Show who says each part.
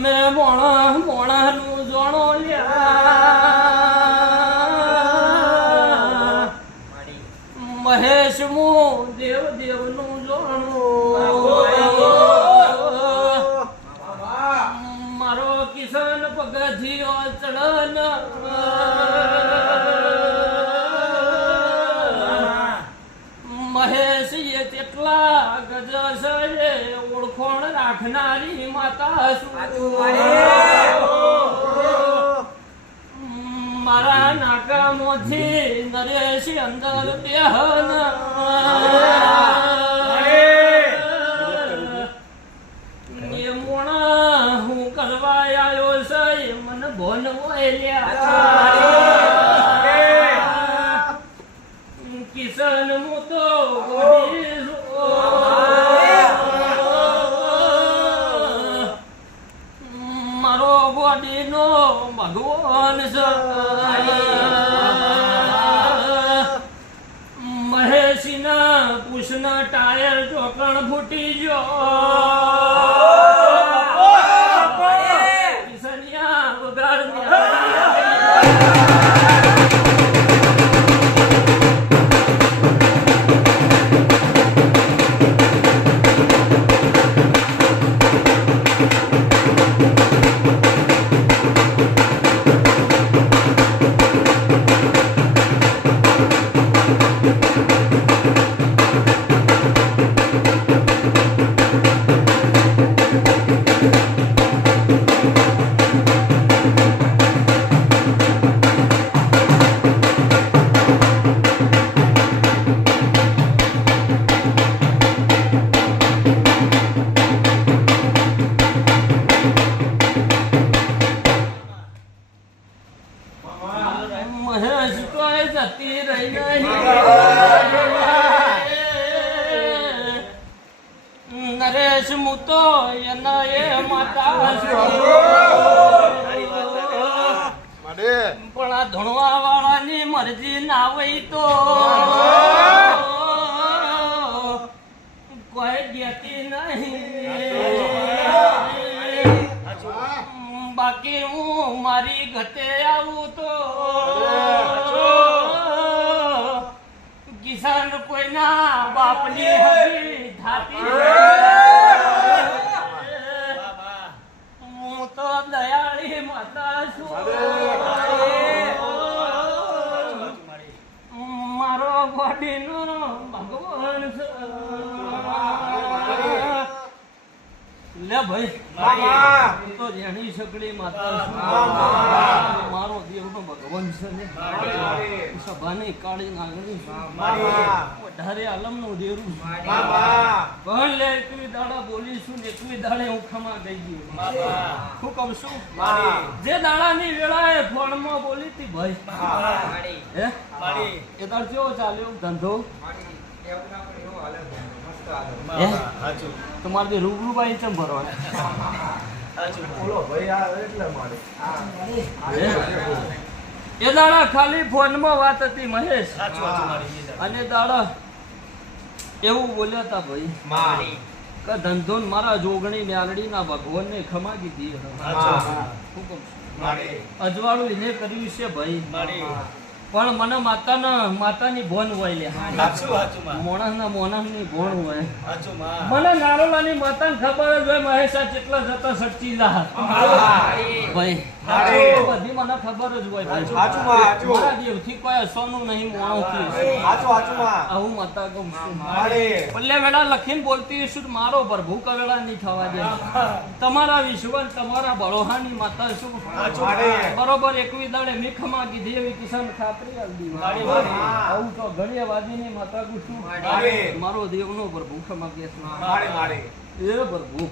Speaker 1: તમે મોણા, મોણાનું જોણો લ્યા. મહેશ મુ દેવ, દેવનું જોણો. મારો કિસાન પગથિયો ચડન. મહેશ એ તેટલા ગજ છે ઓળખોણ રાખનારી માતા મારા નાકામોથી નરેશ અંદર બેહન બોડીનો ભગવાન મહેશના પુષના ટાયર ચોકણ ફૂટી ગયો. નહીં તો એના એ માતા પણ આ ધણવા વાળાની મરજી ના હોય તો. કોઈ દેતી નહીં. બાકી હું મારી ગતે આવું તો. કિસાન કોઈના બાપની હરી થાતી મારો. બોડીનો ભગવાન છે. લે ભાઈ હું તો જેણી સગડી માતા મારો દેવનો ભગવાન છે ને. સભાની કાળી નાગણી વધારે આલમનું દેરું છું. પણ દાડા બોલીશું ને એકવી દાડે હું ખમા ગઈ ગયો. હું કહું છું જે દાડાની વેળાએ ફોનમાં બોલી હતી ભાઈ. હે? એ દાડ કેવો ચાલ્યો? ધંધો? તમારે રૂબરૂ બાઈ ચમ ભરવા એ દાડા ખાલી ફોનમાં વાત હતી મહેશ.
Speaker 2: અને
Speaker 1: દાડા એવું બોલ્યા હતા ભાઈ. કે ધંધો મારા જોગણી મ્યાલડી ના ભગવાન ને ખમા કીધી. અજવાળું એને કર્યું છે ભાઈ. પણ મને માતાના માતાની ભોન હોય લે મોણસના મોણસની ભોન હોય. મને નારોલાની માતાને ખબર જ હોય મહેશા કેટલા જતા સચ્ચી લા ભાઈ બધી મને ખબર જ હોયમાં. મારા દેવથી કોઈ સોનું નહીં મોણું આવું માતા છું. પલ્લે વેળા લખીને બોલતી તો મારો પ્રભુ કવેળા નહીં થવા દે. તમારા વિશ્વન તમારા બળોહાની માતા શું બરોબર એકવી દાડે મીખમાં કીધી એવી કિસાન ખાતરી માતા. મારો. દેવનો પ્રભુ ક્ષમા કે પ્રભુ